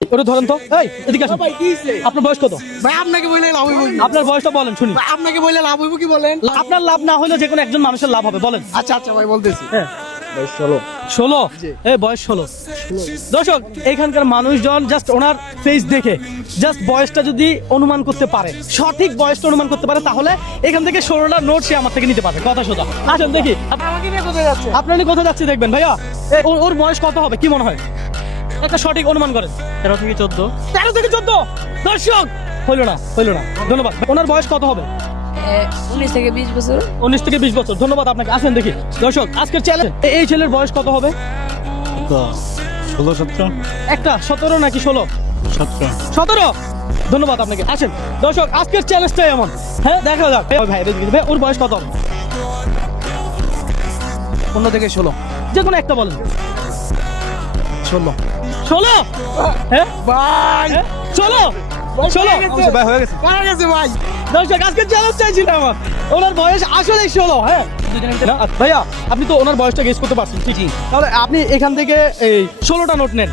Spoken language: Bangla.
ওটা ধরেন তো। এই এদিকে আসুন। ভাই কি হইছে? আপনার বয়স কত? ভাই আপনাকে বললে লাভ হইব কি? আপনার বয়সটা বলেন শুনি। ভাই আপনাকে বললে লাভ হইব কি বলেন? আপনার লাভ না হলে যে কোনো একজন মানুষের লাভ হবে, বলেন। আচ্ছা আচ্ছা ভাই বলতেছি। হ্যাঁ, ভাই চলো। 16। এই বয়স 16। দর্শক, এখানকার মানুষজন জাস্ট ওনার ফেস দেখে জাস্ট বয়সটা যদি অনুমান করতে পারে, সঠিক বয়সটা অনুমান করতে পারে, তাহলে এখান থেকে 16টা নোট সে আমার থেকে নিতে পারবে। কথা সোজা। আসেন দেখি আমাকে নিয়ে কোথায় যাচ্ছে? আপনার কোথায় যাচ্ছে দেখবেন ভাইয়া। ওর বয়স কত হবে কি মনে হয়? একটা সঠিক অনুমান করেন। 13 থেকে 14। 13 থেকে 14। দর্শক, হইল না। ধন্যবাদ। ওনার বয়স কত হবে? 19 থেকে 20 বছর। 19 থেকে 20 বছর। ধন্যবাদ আপনাকে। আসেন দেখি। দর্শক, আজকের চ্যালেঞ্জ, এই ছেলের বয়স কত হবে? 16 17 একটা 17 নাকি 16? 17। 17। ধন্যবাদ আপনাকে। আসেন দর্শক, আজকের চ্যালেঞ্জটাই এমন। হ্যাঁ, দেখা যাক। ভাই ভাই, ওর বয়স কত হবে? 15 থেকে 16। যে কোনো একটা বলেন। 16। হ্যাঁ ভাই হ্যাঁ? 16। ভাই হয়ে গেছে। পারা গেছে ভাই। দর্শক, আজকের চ্যালেঞ্জ চাইছিল আমার। ওনার বয়স আসলে 16। হ্যাঁ না, ভাইয়া আপনি তো ওনার বয়সটা গেস করতে পারছেন ঠিকই। তাহলে আপনি এখান থেকে এই 16টা নোট নেন।